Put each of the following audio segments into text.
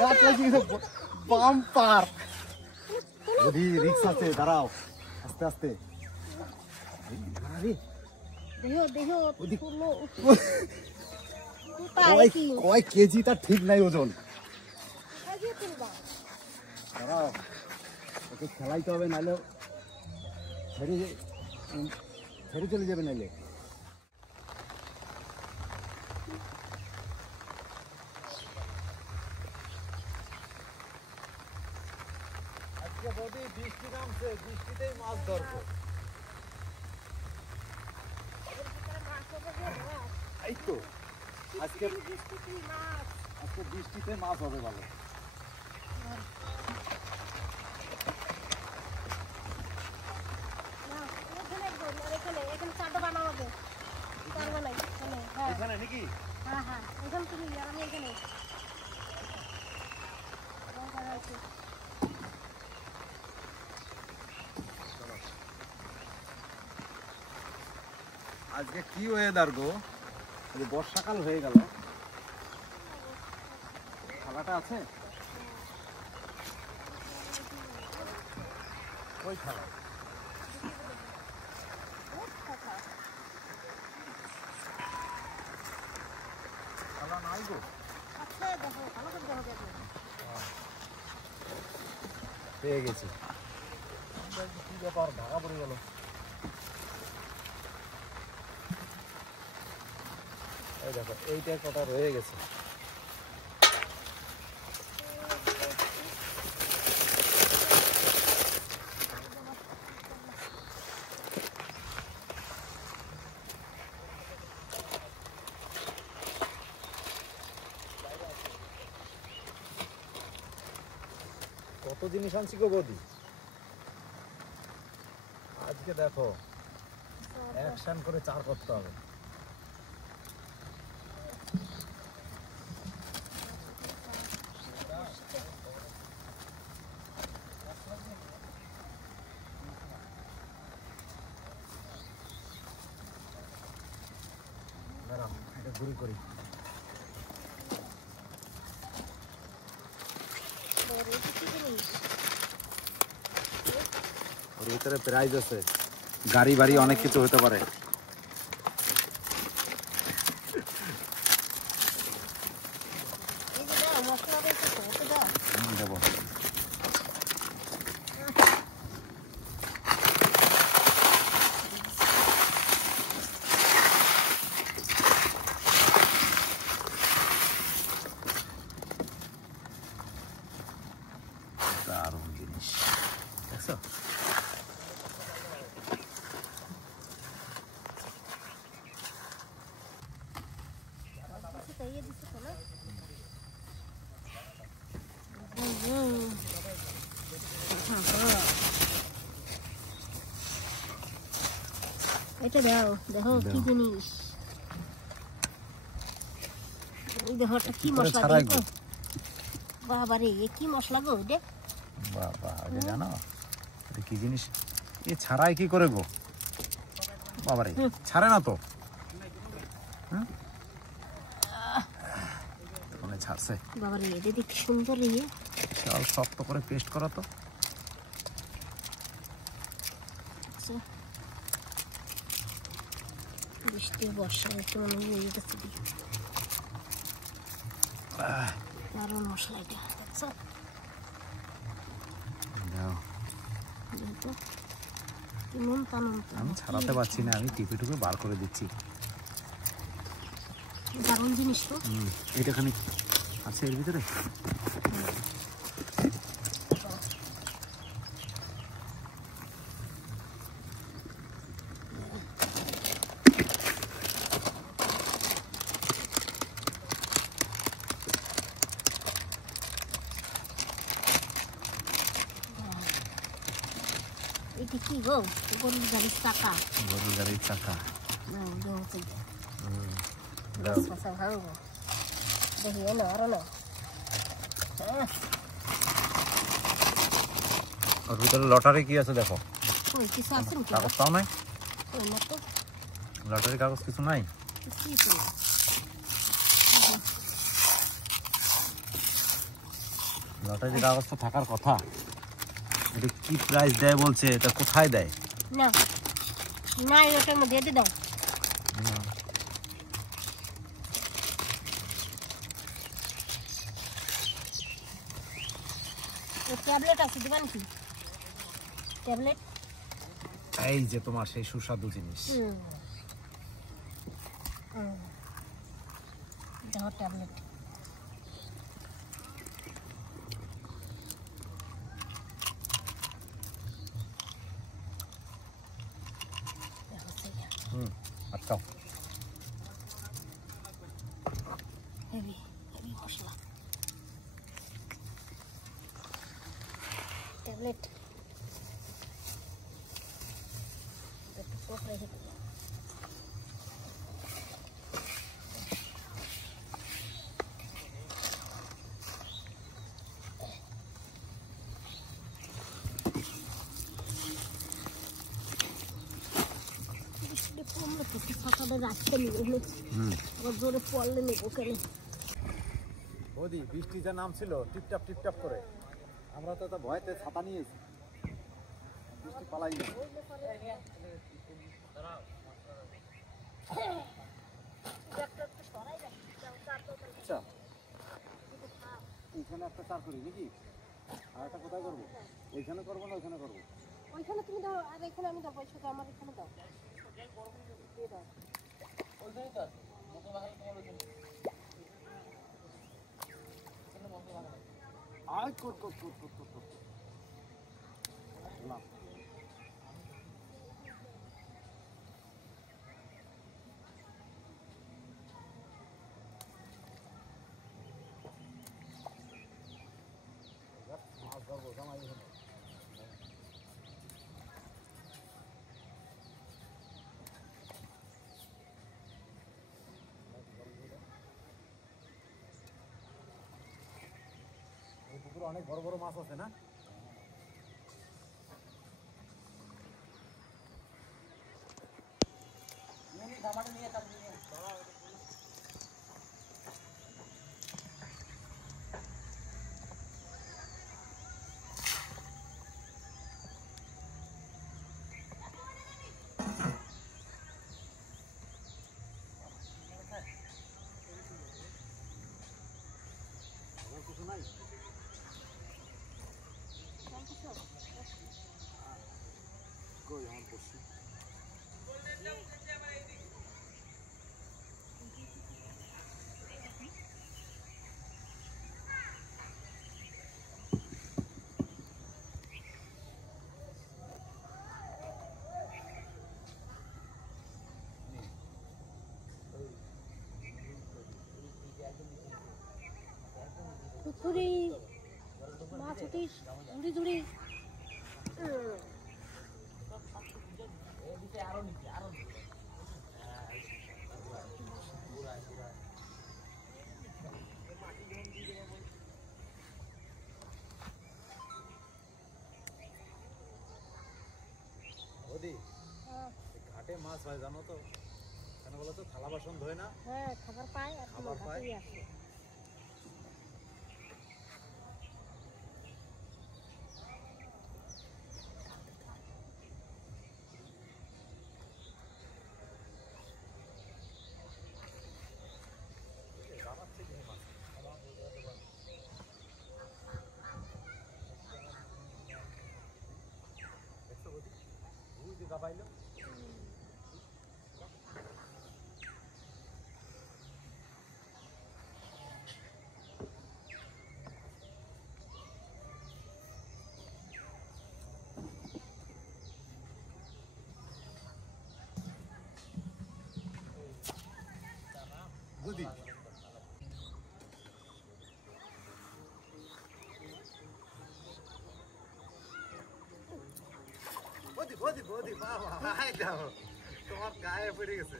গাছ লাগিয়ে বাম্পার রিক্স আছে, দাঁড়াও আস্তে আস্তে। কয় কেজি তার ঠিক নাই ওজন। দাঁড়াও, ওকে খেলাইতে হবে, নাহলে ছেড়ে চলে যাবে নাহলে। আজকে বৌদি বৃষ্টি নামছে, বৃষ্টিতেই মাছ ধরবো। এই তো আজকে বৃষ্টিতে মাছ হবে ভালো। নাকি আজকে কি ওয়েদার গো, বর্ষাকাল হয়ে গেল। থালাটা আছে ওই থালা, থালা নাই গো। পেয়ে গেছি। কি ব্যাপার, ঢাকা পড়ে গেল। এই দেখো, এইটা কটা রয়ে গেছে। কত জিনিস আনছি গো বৌদি আজকে। দেখো, অ্যাকশন করে চার করতে হবে। এটা ঘুরি করি। ওর ভিতরে প্রাইজ আছে, গাড়ি বাড়ি অনেক কিছু হতে পারে। দেবো দারুণ জিনিস, দেখছো? এটা দাও, দেখো কি জিনিস। এই দেখো কি মশলা দিছো বাবা রে, এ কি মশলা গো এটা? বাবা, আগে জানো এটা কি জিনিস? এ ছাড়াই কি করে গো বাবা রে? ছাড়ে না তো। মানে ছাড়ছে বাবা রে, এটা দেখতে সুন্দর। ইয়ে চাল শক্ত করে পেস্ট করো তো। বৃষ্টি বর্ষা একটু মনে হয়ে গেছে। দারুণ মশলা এটা, দেখছো? আমি ছাড়াতে পারছি না, আমি টিপে টুপে বার করে দিচ্ছি। দারুণ জিনিস তো। এটা খানি আছে এর ভিতরে। এটা কি গো? গরুর গাড়ির চাকা। গরুর গাড়ির চাকা। দেখি এলো আরো না। ওর ভিতরে লটারি কি আছে দেখো। কিছু আছে নাকি? কাগজ পাও নাই? না তো। লটারি কাগজ কিছু নাই? লটারির কাগজটা থাকার কথা। এটা কি প্রাইস দেয় বলছে, এটা কোথায় দেয়? না না এটার মধ্যে দিয়ে দাও। ট্যাবলেট আছে দিবেন কি? ট্যাবলেট এই যে তোমার সেই সুস্বাদু জিনিস। দাও ট্যাবলেট। আচ্ছা হেভি হেভি মশলা ট্যাবলেট একটু টক রেখে দিই। জোরে পড়লে নেবো কেন? বৌদি বৃষ্টি যা নাম ছিল টিপটাপ টিপটাপ করে, আমরা তো ভয়তে ছাতা নিয়েছি, বৃষ্টি পালাই না। আচ্ছা এইখানে একটা চার করি নাকি? আর একটা কোথায় করবো? ওইখানে করবো না ওইখানে করবো? ওইখানে তুমি দাও, আর এখানে আমি দাও, পয়সাটা আমার এখানে দাও, দিয়ে দাও। আয় কর কর কর কর কর কর। মাছ ধরবো জামাই এখানে। এই পুকুরে অনেক বড় বড় মাছ আছে না? কিছু নাই? কই আমার বসি? পুকুরি মাছ উঠিস ঝুড়ি ঝুড়ি। বৌদি ঘাটে মাছ হয় জানো তো, কেন বলো তো? থালা বাসন ধোয় না, হ্যাঁ খাবার পায় আর খাবার পায়। আসে। দেখছো বৌদি ওই যে দাবাইলো। বৌদি বৌদি বৌদি বৌদি বাবা হাই দাও, তোমার গায়ে পড়ে গেছে।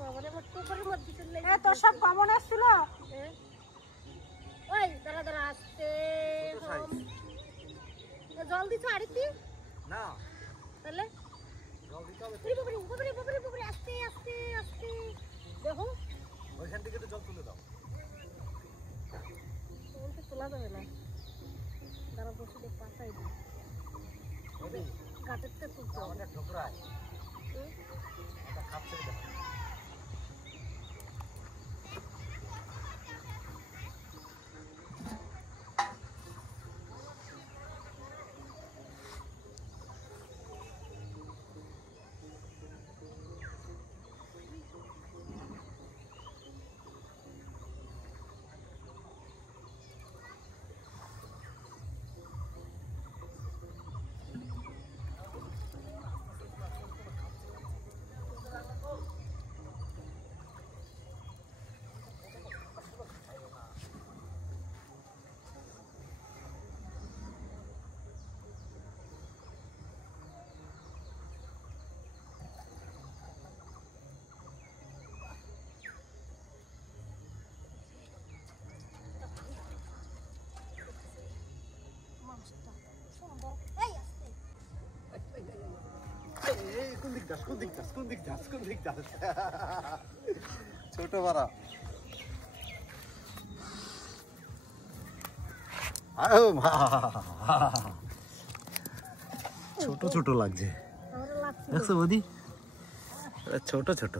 বাবারে আমার টুকরের মধ্যে চলে এ তোর সব কেমন আসছিল? ওই দাঁড়া দাঁড়া আসতে জল দিছো আরেকটি না তাহলে জল দিতে হবে তো। বাবারে বাবারে বাবারে বাবারে আস্তে আস্তে আস্তে দেখো ওইখান থেকে তো জল তুলে দাও। তোলা যাবে না। ঘাটের তো তুলতে হবে। অনেক ঠোকরায় এটা খাচ্ছে এটা। মাছটা সুন্দর। এই আস্তে। এই কোন দিক যাস, কোন দিক যাস, কোন দিক যাস, কোন দিক যাস? ছোট বড় ছোট ছোট লাগছে, আমারও লাগছে। দেখছো বৌদি? ছোট ছোট।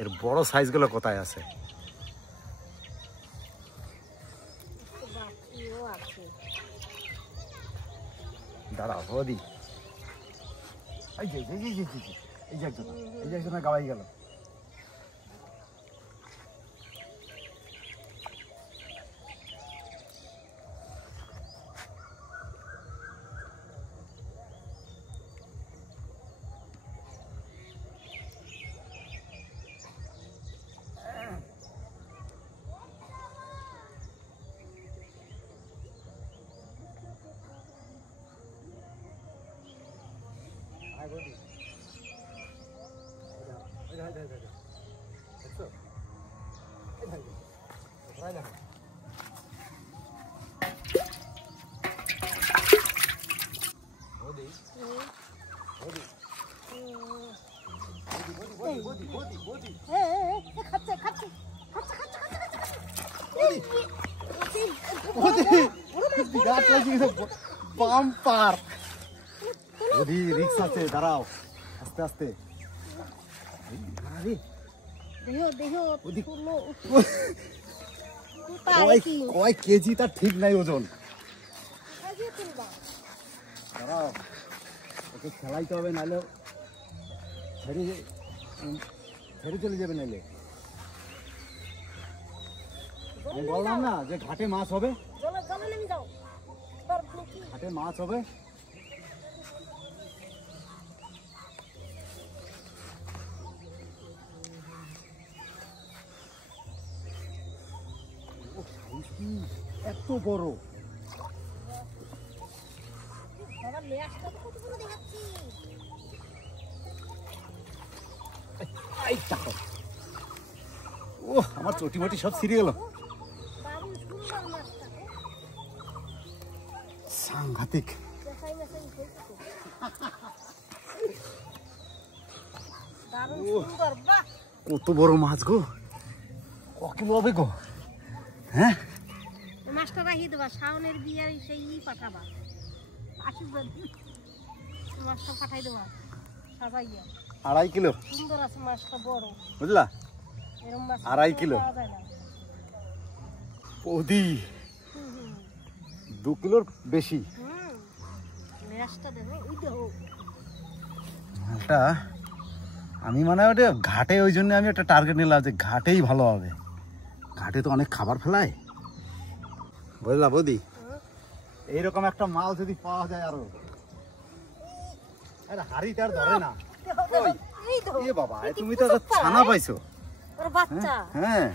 এর বড় সাইজ গুলো কোথায় আছে? বাকিও আছে। দাঁড়াও বৌদি, এই যে একজন গাওয়াই গেল। খাচ্ছে খাচ্ছে খাচ্ছে খাচ্ছে বাম্পার বৌদি, রিক্স আছে, দাঁড়াও আস্তে আস্তে। দেহ দেহ ওদিক। তুলো কয় কেজি তার ঠিক নাই ওজন। আগে তুলবা। দাঁড়াও, ওকে খেলাইতে হবে, নাহলে ছেড়ে চলে যাবে। নাহলে আমি বললাম না যে ঘাটে মাছ হবে, জলে জলে নেমে যাও। বরফ নাকি? ঘাটে মাছ হবে। এত বড় বাবা লেয়াসটা তো কত বড় দেখাচ্ছি। ও আমার চটি মটি সব ছিঁড়ে গেল। দারুণ সুন্দর মাছটা। সাংঘাতিক। দেখাই মেশাই খেয়েছো। দারুণ সুন্দর। বাহ, কত বড় মাছ গো, ক কিলো হবে গো? হ্যাঁ, এই মাছটা রাখিয়ে দেবা, শাওনের বিয়ার সেই পাঠাবা আশীর্বাদ। এই মাছটা পাঠাই দেবা সাজাইয়া। 2.5 কিলো সুন্দর আছে মাছটা, বড়। বুঝলা? এরকম মাছ 2.5 কিলো। পাওয়া যায় না। বৌদি হুম হুম 2 কিলোর বেশি। হুম, লেয়াসটা দেখো, ওই দেখো। এটা আমি মানে ওটা ঘাটে, ওই জন্য আমি একটা টার্গেট নিলাম যে ঘাটেই ভালো হবে। ঘাটে তো অনেক খাবার ফেলায়, বুঝলা বৌদি? এইরকম একটা মাল যদি পাওয়া যায় আরো। আরে হাড়িতে আর ধরে না। দেখো, দেখো, ওই, এই দেখো। এ বাবা, তুমি তো একটা ছানা পাইছো। ওর বাচ্চা। হ্যাঁ,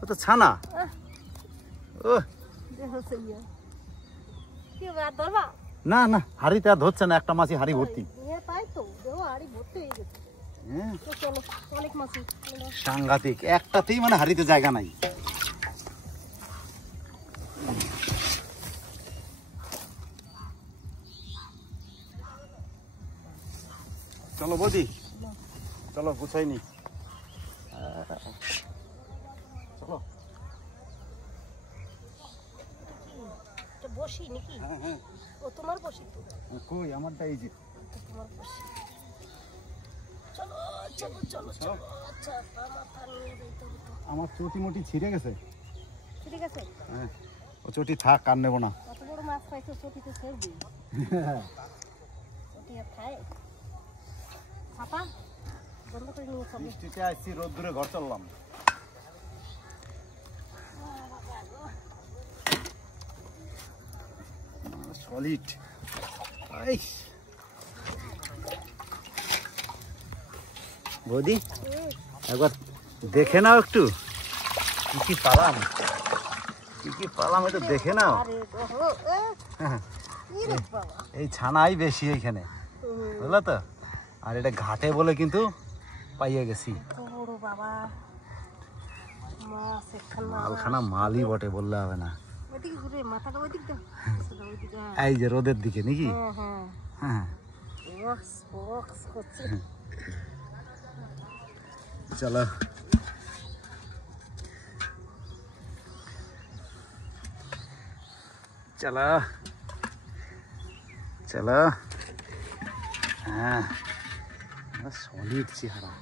ও তো ছানা। ও দেখো সেইয়া। কি বাদ ধরবা? না না, হাড়িতে আর ধরছে না, একটা মাছই হাড়ি ভর্তি। তাই তো, দেখো হাড়ি ভর্তি হয়ে গেছে। হ্যাঁ, তো চলো, অনেক মাছই। সাংঘাতিক, একটাতেই মানে হাড়িতে জায়গা নাই। চলো বৌদি, চলো গুছাই নি। চলো। বসি নাকি? হ্যাঁ হ্যাঁ। ও তোমার বসি তো। কই আমারটা এই যে। তো তোমার বসি। চলো চলো চলো চলো। আচ্ছা মাথা নিয়ে যাইতে হবে তো। আমার চটি মটি ছিঁড়ে গেছে। ঠিক আছে। হ্যাঁ ও চটি থাক আর নেবো না। কত বড় মাছ পাইছো, চটি তো ছেড়ে দিই। চটি আর খায়। ছাতা বন্ধ করে নিয়ে চলো। বৃষ্টিতে আসছি, রোদ দূরে ঘর চললাম। সলিড। বৌদি একবার দেখে নাও একটু কি কি পালাম, কি কি পালাম একটু দেখে নাও। আরে ওহো কি রে বাবা। এই ছানাই বেশি এইখানে, বুঝলো তো। আর এটা ঘাটে বলে কিন্তু পাইয়ে গেছি। বড় বাবা মাছ একখান মালখানা মালই বটে, বললে হবে না। ওইদিকে ঘুরে মাথাটা ওইদিক দাও। ওইদিকে এই যে রোদের দিকে নাকি। হ্যাঁ হ্যাঁ হ্যাঁ বক্স বক্স করছে। চলো চলো চলো। হ্যাঁ সলিড চেহারা।